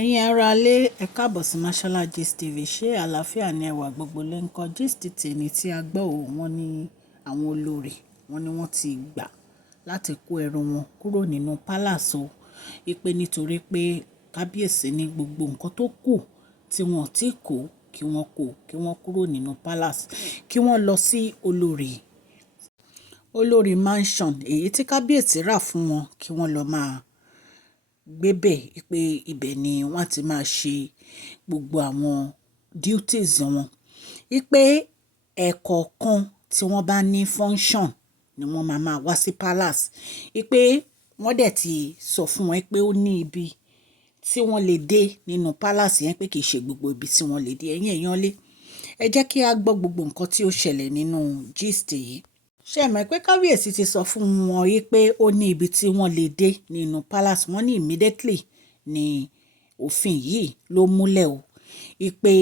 Ẹ̀yin aráalé, ẹ káàbọ̀ sí Mashola Gist TV. Ṣé àlàáfíà ni ẹwà gbogbo lè ń kọ́? Gist tèmi tí a gbọ́ ò wọ́n ní àwọn olórí wọn ni wọ́n ti gbà láti kó ẹrù wọn kúrò nínú palace o. Ipe nítorí pé kábíyèsí ní gbogbo nǹkan tó kù tí wọ́n ti kó kí wọ́n kúrò nínú palace, kí wọ́n lọ sí olórí mansion èyí tí kábíyèsí rà fún wọn kí wọ́n lọ máa gbébẹ̀, pé ibẹ̀ ni wọ́n ti máa ṣe gbogbo àwọn duties wọn. Wípé ẹ̀ẹ̀kọ̀ọ̀kan tí wọ́n bá ní function ni wọ́n máa wá sí palace. Wípé wọ́n dẹ̀ ti sọ fún wọn pé ó ní ibi tí wọ́n lè dé nínú palace yẹn, pé kì í ṣe gbogbo ibi tí wọ́n lè dé. Ẹ̀yin èèyàn lé, ẹ jẹ́ kí a gbọ́ gbogbo nǹkan tí ó ṣẹlẹ̀ nínú gist yìí. Ṣé ẹ mọ̀ pé kábíyèsí ti sọ fún wọn wípé ó ní ibi tí wọ́n lè dé nínú palace. Wọ́n ní immediately ni òfin yìí ló múlẹ̀ o. Wípé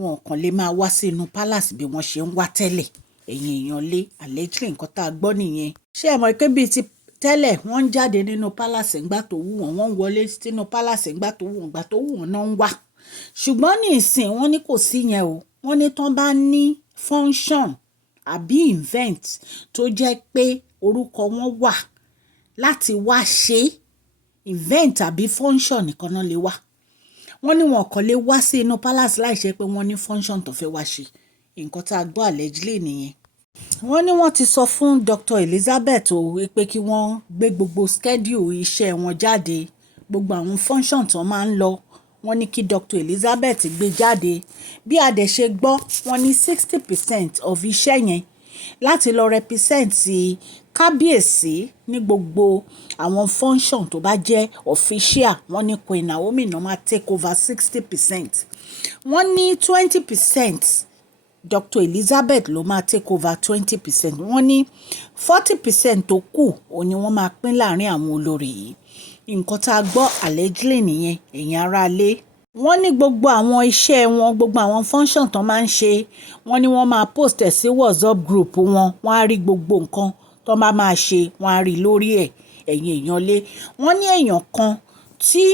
wọn kàn lè máa wá sínú palace bí wọ́n ṣe ń wá tẹ́lẹ̀. Ẹ̀yin èèyàn lé, allegedly nǹkan tá a gbọ́ nìyẹn. Ṣé ẹ mọ̀ pé bíi ti tẹ́lẹ̀ wọ́n ń jáde nínú palace ńgbà tó wù wọ́n, wọ́n ń wọlé sínú palace ńgbà tó wù wọ́n, ńgbà tó wù wọ́n náà ń wá. Ṣùgbọ́n ní ìsìn wọ́n ní kò sí yẹn o. Wọ́n ní tán bá ní function àbí event tó jẹ́ pé orúkọ wọn wà láti wá ṣe event àbí function nìkan náà lè wá. Wọ́n ní wọn kàn lè wá sí inú palace láì ṣe pé wọ́n ní function tó fẹ́ wá ṣe. Nǹkan tá a gbọ́ allegedly nìyẹn. Wọ́n ní wọ́n ti sọ fún Dr. Elizabeth o wípé kí wọ́n gbé gbogbo schedule iṣẹ́ wọn jáde, gbogbo àwọn function tó máa ń lọ. Wọ́n ní kí Dr. Elizabeth gbé jáde. Bí a dẹ̀ ṣe gbọ́, wọ́n ní 60% of iṣẹ́ yẹn láti lọ represent kábíyèsí ní gbogbo àwọn function tó bá jẹ́ official. Wọ́n ní Queen Naomi náà máa take over 60%. Wọ́n ní 20% Dr. Elizabeth ló máa take over 20%. Wọ́n ní 40% tó kù òun ni wọ́n máa pín láàrin àwọn olórí yìí. Nǹkan tá a gbọ́ allegedly nìyẹn, ẹ̀yin aráalé. Wọ́n ní gbogbo àwọn iṣẹ́ wọn, gbogbo àwọn function tó máa ń ṣe, wọ́n ní wọ́n máa post ẹ̀ sí WhatsApp group wọn. Wọ́n á rí gbogbo nǹkan tó máa ṣe, wọ́n á rí lórí ẹ̀, ẹ̀yin èèyàn lé. Wọ́n ní èèyàn kan tí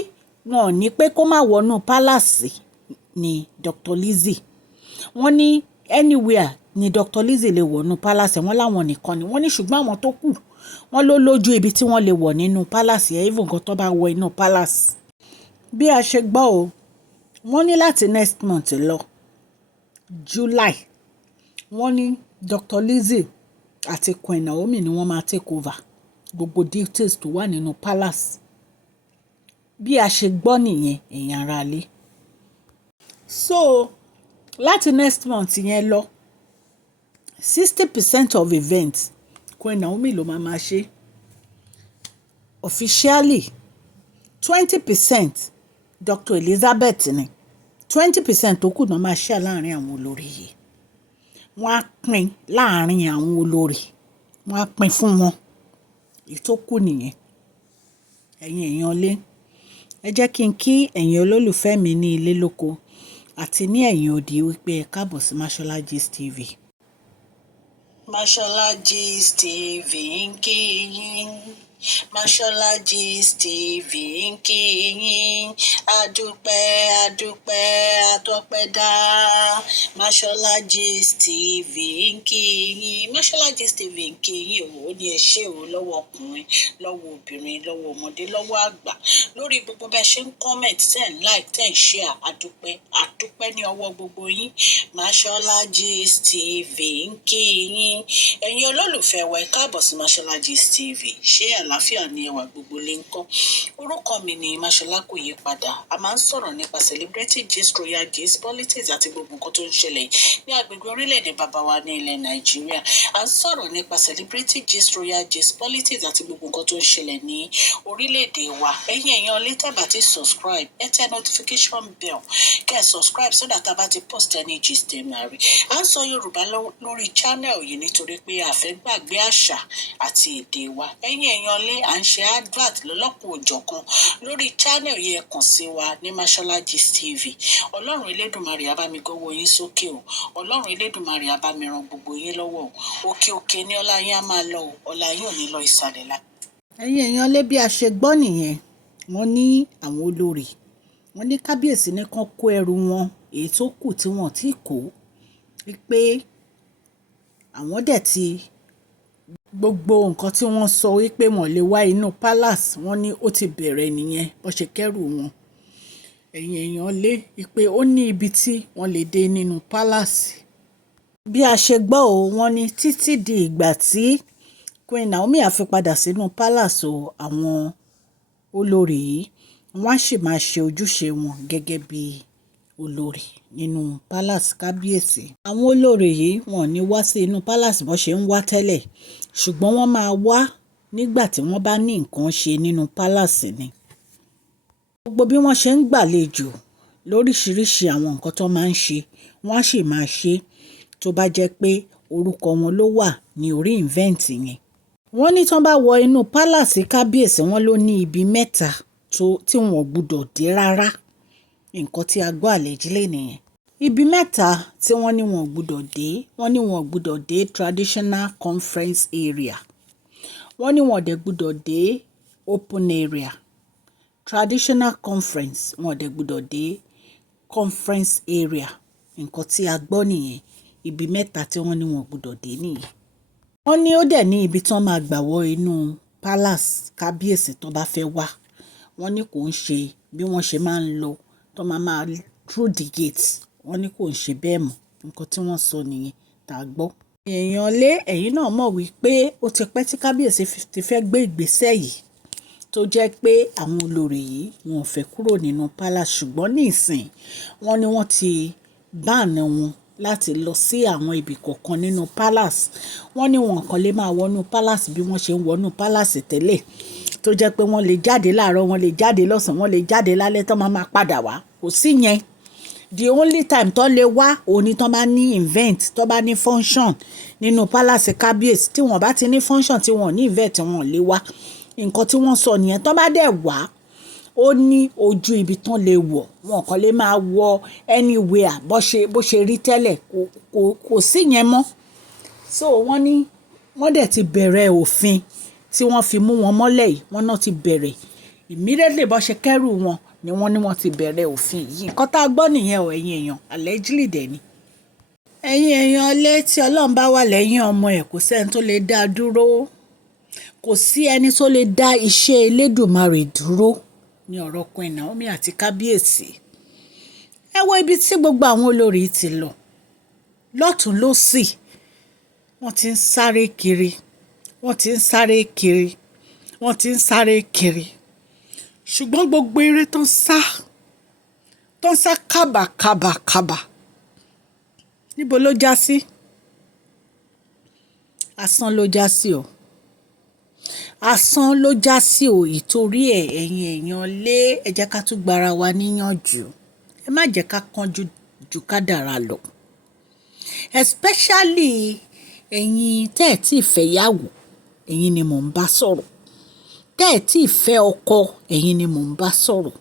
wọn ò ní pé kó má wọnú palace ni Dr. Lizzy. Wọ́n ní anywhere ni Dr. Lizzy lè wọnú palace, wọ́n láwọn nìkan ni. Wọ́n ní ṣùgbọ́n àwọn tó kù wọ́n ló lójú ibi tí wọ́n lè wọ̀ nínú palace yẹn, even nǹkan tó bá wọ inú palace. Bí a ṣe gbọ́ o, wọ́n ní láti next month lọ July, wọ́n ní Dr. Lizzy àti Queen Naomi ni wọ́n máa take over gbogbo duties tó wà nínú palace. Bí a ṣe gbọ́ nìyẹn, ẹ̀yin aráalé. So láti next month yẹn lọ, 60% of events Queen Naomi ló máa ṣe officially. 20% Dr. Elizabeth ni. 20% tó kù náà máa ṣe láàrin àwọn olórí yìí. Wọ́n á pín láàrin àwọn olórí, wọ́n á pín fún wọn. Èyí tó kù nìyẹn. Ẹ̀yin èèyàn lé, ẹ jẹ́ kí n kí ẹ̀yin olólùfẹ́ mi ní ilé lóko àti ní ẹ̀yìn òdì wípé ẹ káàbọ̀ sí Mashola Gist TV. Mashola Gist TV ń kí yín. Mashola Gist TV ń kí yín. Adúpẹ́ atọ́pẹ́dá. Mashola Gist TV ń kí yín. Mashola Gist TV ń kí yín o. Ó ní ẹ ṣé o, lọ́wọ́ ọkùnrin, lọ́wọ́ obìnrin, lọ́wọ́ ọmọdé, lọ́wọ́ àgbà, lórí gbogbo bẹ́ẹ̀ ṣe ń comment, ten like, ten share. Adúpẹ́ ní ọwọ́ gbogbo yín. Mashola Gist TV ń kí yín. Ẹ̀yin olólùfẹ́ wa, ẹ káàbọ̀ sí Mashola Gist TV. Ṣé àlàáfíà ni ẹwà gbogbo lè ń kọ́? Orúkọ mi ni Mashola, kò yí padà. A máa ń sọ̀rọ̀ nípa celebrity gist, royal gist, politics àti gbogbo nǹkan tó ń ṣẹlẹ̀ ní agbègbè orílẹ̀-èdè bàbá wa ní ilẹ̀ Nàìjíríà. A ń sọ̀rọ̀ nípa celebrity gist, royal gist, politics àti gbogbo nǹkan tó ń ṣẹlẹ̀ ní orílẹ̀-èdè wa. Ẹ̀yin èèyàn lè tẹ́ bá ti subscribe, ẹ tẹ notification bell kẹ́ ẹ subscribe so that a bá ti post any gist ẹ máa rí. À ń sọ Yorùbá lórí channel yìí nítorí pé a fẹ́ gbàgbé àṣà àti èdè wa. Ẹ̀yin èèyàn lé, à ń ṣe advert lọ́lọ́kùn òjọ̀kan lórí channel yìí. Ẹ kàn sí wa ní Mashola Gist TV. Ọlọ́run Elédùmarè á bá mi gbọ́wọ́ yín sókè o. Ọlọ́run Elédùmarè á bá mi ran gbogbo yín lọ́wọ́ o. Òkè òkè ni ọlá yín á máa lọ o. Ọlá yín ò ní lọ ìsàlẹ̀ la. Ẹ̀yin èèyàn lé, bí a ṣe gbọ́ nìyẹn. Wọ́n ní àwọn olórí wọ́n ní kábíyèsí ní kán kó ẹrù wọn èyí tó kù tí wọ́n ti kó wípé àwọn dẹ̀ ti gbogbo nǹkan tí wọ́n sọ wípé wọ́n lè wá inú palace wọ́n ní ó ti bẹ̀rẹ̀ nìyẹn bó ṣe kẹ́rù wọn. Ẹ̀yin èèyàn lé wípé ó ní ibi tí wọ́n lè dé nínú palace. Bí a ṣe gbọ́ o, wọ́n ní títí di ìgbà tí Queen Naomi á fi padà sínú palace o, àwọn olórí yìí wọ́n á sì máa ṣe ojúṣe wọn gẹ́gẹ́ bí olórí nínú palace kábíyèsí. Àwọn olórí yìí wọn ò ní wá sí inú palace bó ṣe ń wá tẹ́lẹ̀, ṣùgbọ́n wọ́n máa wá nígbà tí wọ́n bá ní nǹkan ṣe nínú palace ni. Gbogbo bí wọ́n ṣe ń gbàlejò lóríṣiríṣi àwọn nǹkan tó máa ń ṣe wọ́n á sì máa ṣe tó bá jẹ́ pé orúkọ wọn ló wà ní orí event yẹn. Wọ́n ní tí wọ́n bá wọ inú palace kábíyèsí wọn ló ní ibi mẹ́ta tí wọn ò gbúdọ̀ dé rárá. Nǹkan tí a gbọ́ allegedly nìyẹn. Ibi mẹ́ta tí wọ́n ní wọn ò gbúdọ̀ dé, wọ́n ní wọn ò gbúdọ̀ dé traditional conference area. Wọ́n ní wọn ò dẹ̀ gbúdọ̀ dé open area. Traditional conference wọn ò dẹ̀ gbúdọ̀ dé conference area. Nǹkan tí a gbọ́ nìyẹn. Ibi mẹ́ta tí wọ́n ní wọn ò gbúdọ̀ dé nìyẹn. Wọ́n ní ó dẹ̀ ní ibi tí wọ́n máa gbà wọ inú palace kábíyèsí tó bá fẹ́ wá. Wọ́n ní kò ń ṣe bí wọ́n ṣe máa ń lọ tó máa through the gate. Wọ́n ní kò ń ṣe bẹ́ẹ̀ mọ́. Nǹkan tí wọ́n sọ nìyẹn tá a gbọ́. Èèyàn lé ẹ̀yin náà mọ̀ wípé ó ti pẹ́ tí kábíyèsí ti fẹ́ gbé ìgbésẹ̀ yìí tó jẹ́ pé àwọn olórí yìí wọn ò fẹ́ kúrò nínú palace, ṣùgbọ́n ní ìsìn wọ́n ní wọ́n ti báànà wọn láti lọ sí àwọn ibì kọ̀ọ̀kan nínú palace. Wọ́n ní wọn kàn lè máa wọnú palace bí wọ́n ṣe ń wọnú palace tẹ́lẹ̀ tó jẹ́ pé wọ́n lè jáde láàárọ̀, wọ́n lè jáde lọ́sàn-án, wọ́n lè jáde lálẹ́ tó máa padà wá. Kò sí yẹn. The only time tó lè wá òní tó bá ní event, tó bá ní function nínú palace kábíyèsí. Tí wọ́n bá ti ní function tí wọ́n ní event wọn ò lè wá. Nǹkan tí wọ́n sọ nìyẹn. Tó bá dẹ̀ wá ó ní ojú ibi tán lè wọ̀. Wọn kàn lè máa wọ anywhere bó ṣe rí tẹ́lẹ̀. Kò sí yẹn mọ́. So wọ́n ní wọ́n dẹ̀ ti bẹ̀rẹ̀ òfin tí wọ́n fi mú wọn mọ́lẹ̀ yìí. Wọ́n náà ti bẹ̀rẹ̀ immediately bó ṣe kẹ́rù wọn ni wọ́n ní wọ́n ti bẹ̀rẹ̀ òfin yìí. Nǹkan tá a gbọ́ nìyẹn o ẹ̀yin èèyàn. Allegedly dẹ̀ ni. Ẹ̀yin èèyàn lé tí Ọlọ́run bá wà lẹ́yìn ọmọ ẹ̀ kò sẹ́ni tó lè dá dúró. Kò sí ẹni tó lè dá iṣẹ́ Elédùmarè dúró ní ọ̀rọ̀ Queen Naomi àti kábíyèsí. Ẹ wo ibi tí gbogbo àwọn olórí ti lọ. Lọ́tùn lósì wọ́n ti ń sáré kiri. Wọ́n ti ń sáré kiri. Wọ́n ti ń sáré kiri. Ṣùgbọ́n gbogbo eré tó ń sá kábàkábàkábà. Níbo ló já sí? Asán ló já sí o. Asán ló já sí o. Ìtorí ẹ̀yin èèyàn lé ẹ jẹ́ ká tún gbára wa níyànjú. Ẹ má jẹ́ ká kánjú ju kádàrá lọ. Especially ẹ̀yin tẹ́ ẹ̀ tí ì fẹ́ yàwó, ẹ̀yin ni mò ń bá sọ̀rọ̀. Tẹ́ ẹ̀ tí ì fẹ́ ọkọ, ẹ̀yin ni mò ń bá sọ̀rọ̀.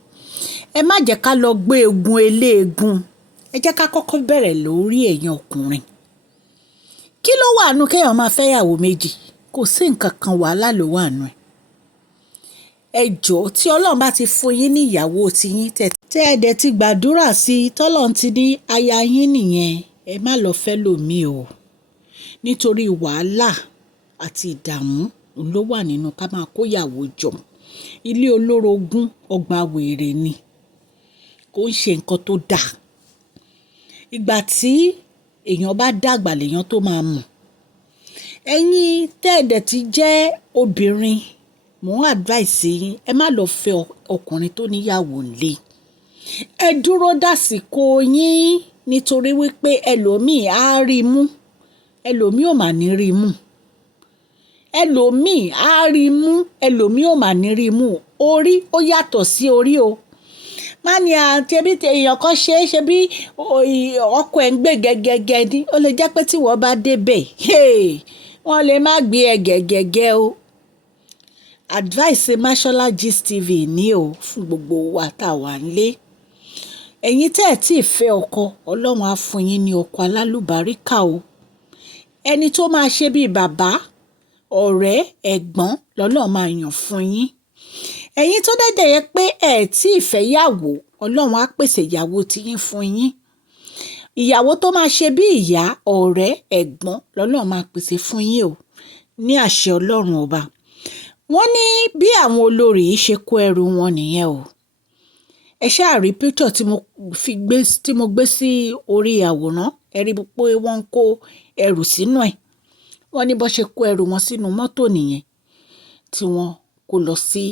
Ẹ má jẹ́ ká lọ gbé egun eléegun. Ẹ jẹ́ ká kọ́kọ́ bẹ̀rẹ̀ lórí ẹ̀yin ọkùnrin. Kí ló wà nù kéèyàn máa fẹ́ yàwó méjì? Kò sí nǹkan kan wàhálà ló wà nù ẹ̀. Ẹ jọ̀ọ́ tí Ọlọ́run bá ti fún yín ní ìyàwó tiyín tẹ́ ẹ dẹ̀ ti gbàdúrà sí i tọ́lọ́run ti ní aya yín nìyẹn. Ẹ má lọ fẹ́ lòmíì o. Nítorí wàhálà àti ìdààmú ló wà nínú ká máa kó ìyàwó jọ. Ilé olórogún ọgbà wèrè ni. Kò ń ṣe nǹkan tó dáa. Ìgbà tí èèyàn bá dàgbà lèèyàn tó máa mọ̀. Ẹ̀yin tẹ́ ẹ dẹ̀ ti jẹ́ obìnrin, mò ń advice yín ẹ má lọ fẹ́ ọkùnrin tó níyàwó ńlé. Ẹ dúró dàsìkò yín nítorí wípé ẹlòmíì á rí mú, ẹlòmíì ò mà ní rí mú. Ẹlòmíì á rí mú, ẹlòmíì ò mà ní rí mú. Orí ó yàtọ̀ sí orí o. Má ní àti ẹbí èèyàn kan ṣe bí ọkọ ẹ̀ ń gbé gẹ́gẹ́gẹ́ ní. Ó lè jẹ́ pé tí wọ́n bá débẹ̀, wọ́n lè má gbé ẹ gẹ́gẹ́gẹ́ o. Advice Mashola Gist TV ní o fún gbogbo wa tá a wà nílé. Ẹ̀yin tẹ́ ẹ̀ tí ì fẹ́ ọkọ, Ọlọ́run á fún yín ní ọkọ alálùbáríkà o. Ẹni tó máa ṣe bíi bàbá, ọ̀rẹ́, ẹ̀gbọ́n lọ́lọ́run máa yàn fún yín. Ẹ̀yin tó dẹ̀dẹ̀ yẹ pé ẹ̀ tí ì fẹ́ yàwó, Ọlọ́run á pèsè ìyàwó tiyín fún yín. Ìyàwó tó máa ṣe bí ìyá, ọ̀rẹ́, ẹ̀gbọ́n lọ́lọ́run máa pèsè fún yín o, ní àṣẹ Ọlọ́run ọba. Wọ́n ní bí àwọn olórí yìí ṣe kó ẹrù wọn nìyẹn o. Ẹ ṣáà rí picture tí mo gbé sí orí àwòrán, ẹ rí pé wọ́n ń kó ẹrù sínú ẹ̀. Wọ́n ní bó ṣe kó ẹrù wọn sínú mọ́tò nìyẹn tí wọ́n kó lọ sí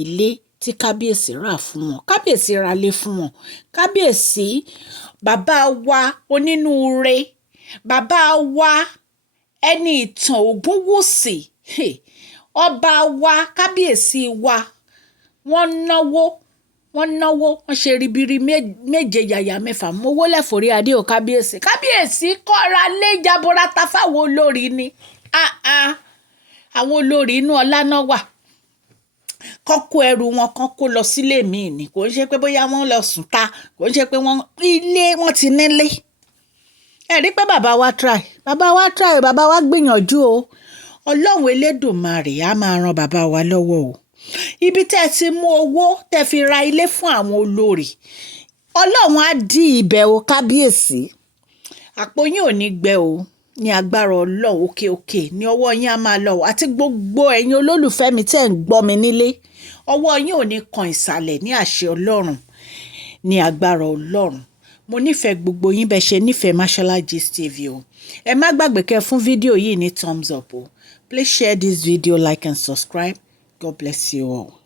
ilé tí kábíyèsí rà fún wọn. Kábíyèsí ra ilé fún wọn. Kábíyèsí, bàbá wa onínúure, bàbá wa ẹni ìtàn Ògúnwùsì, ọba wa, kábíyèsí wa, wọ́n náwó, wọ́n ṣe ribiri méje yàyà mẹ́fà mowó lẹ́fọ̀rí adé o kábíyèsí. Kábíyèsí kọ́ra lé jaburata fáwọn olórí ni. Àwọn olórí inú ọlá náà wà. Kọ́ kó ẹrù wọn, kọ́ kó lọ sílé mi ni. Kò ń ṣe pé bóyá wọ́n lọ sùn ta, kò ń ṣe pé ilé wọn ti nílé. Ẹ rí pé bàbá wa gbìyànjú o. Ọlọ́run Elédùmarè á máa ran bàbá wa lọ́wọ́ o. Ibi tẹ́ ẹ ti mú owó tẹ́ fi ra ilé fún àwọn olórí, Ọlọ́run á dí ibẹ̀ o kábíyèsí. Àpò yín ò ní gbẹ o, ní agbára Ọlọ́run. Òkè òkè ní ọwọ́ yín á máa lọ. Àti gbogbo ẹ̀yin olólùfẹ́ mi tẹ́ ń gbọ́ mi nílé, ọwọ́ yín ò ní kan ìsàlẹ̀ ní àṣẹ Ọlọ́run, ní agbára Ọlọ́run. Mo nífẹ̀ẹ́ gbogbo yín bẹ́ẹ̀ ṣe nífẹ̀ẹ́ Mashola Gist TV o. Ẹ má gbàgbé kẹ́ fún fídíò yìí ní thumbs up o. Please share this video, like and subscribe. God bless you all.